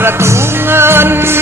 ประตูเงิน